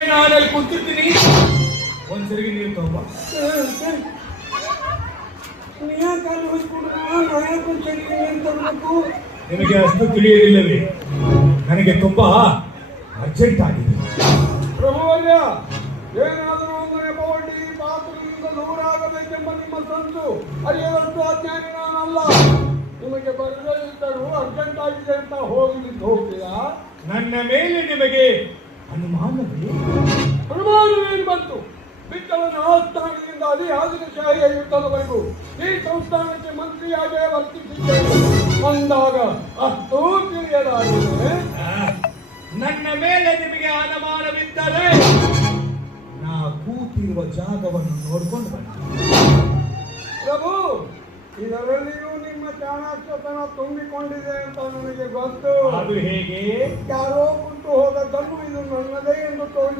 ನಾನಲ್ಲಿ ಕೂತಿರ್ತೀನಿ. ಒಂದ್ಸರಿಗೆ ನೀರು ತಗೊಂಬ. ನಿಮಗೆ ಅಷ್ಟು ತಿಳಿಯಲಿಲ್ಲವೇ? ನನಗೆ ತುಂಬಾ ಅರ್ಜೆಂಟ್ ಆಗಿದೆ. ಪ್ರಭುವರ್ಯ, ಏನಾದರೂ ಒಂದು ನೆಪವೊಡ್ಡಿ ಪಾತ್ರದಿಂದ ದೂರಾಗಬೇಕೆಂಬ ನಿಮ್ಮ ಸಂತು ಅರಿಯದಷ್ಟು ಅಜ್ಞಾನಿ ನಾನಲ್ಲ. ನಿಮಗೆ ಬರದಿದ್ದರೂ ಅರ್ಜೆಂಟ್ ಆಗಿದೆ ಅಂತ ಹೋಗ್ತೀಯಾ? ನನ್ನ ಮೇಲೆ ನಿಮಗೆ ಅನುಮಾನವೇ? ಅನುಮಾನವೇನು ಬಂತು? ಬಿಟ್ಟವನ ಆಸ್ಥಾನದಿಂದ ಅಧಿಕಾರಶಾಹಿಯ ಯುದ್ಧದವರೆಗೂ ಈ ಸಂಸ್ಥಾನಕ್ಕೆ ಮಂತ್ರಿಯಾಗೇ ವರ್ತಿಸಿದ್ದೇನೆ ಅಂದಾಗ ಅಷ್ಟೂ ತಿಳಿಯಲಾಗಿದೆ. ನನ್ನ ಮೇಲೆ ನಿಮಗೆ ಅನುಮಾನವಿದ್ದರೆ ನಾ ಕೂತಿರುವ ಜಾಗವನ್ನು ನೋಡ್ಕೊಂಡು ಬನ್ನಿ. ಪ್ರಭು, ಇದರಲ್ಲಿಯೂ ನಿಮ್ಮ ಚಾಣಾಕ್ಷತನ ತುಂಬಿಕೊಂಡಿದೆ ಅಂತ ನನಗೆ ಗೊತ್ತು. ಅದು ಹೇಗೆ? ಯಾರೋ ಬಿಟ್ಟು ಹೋದದ್ದನ್ನು ಇದು ನನ್ನದೇ ಎಂದು ತೋರಿ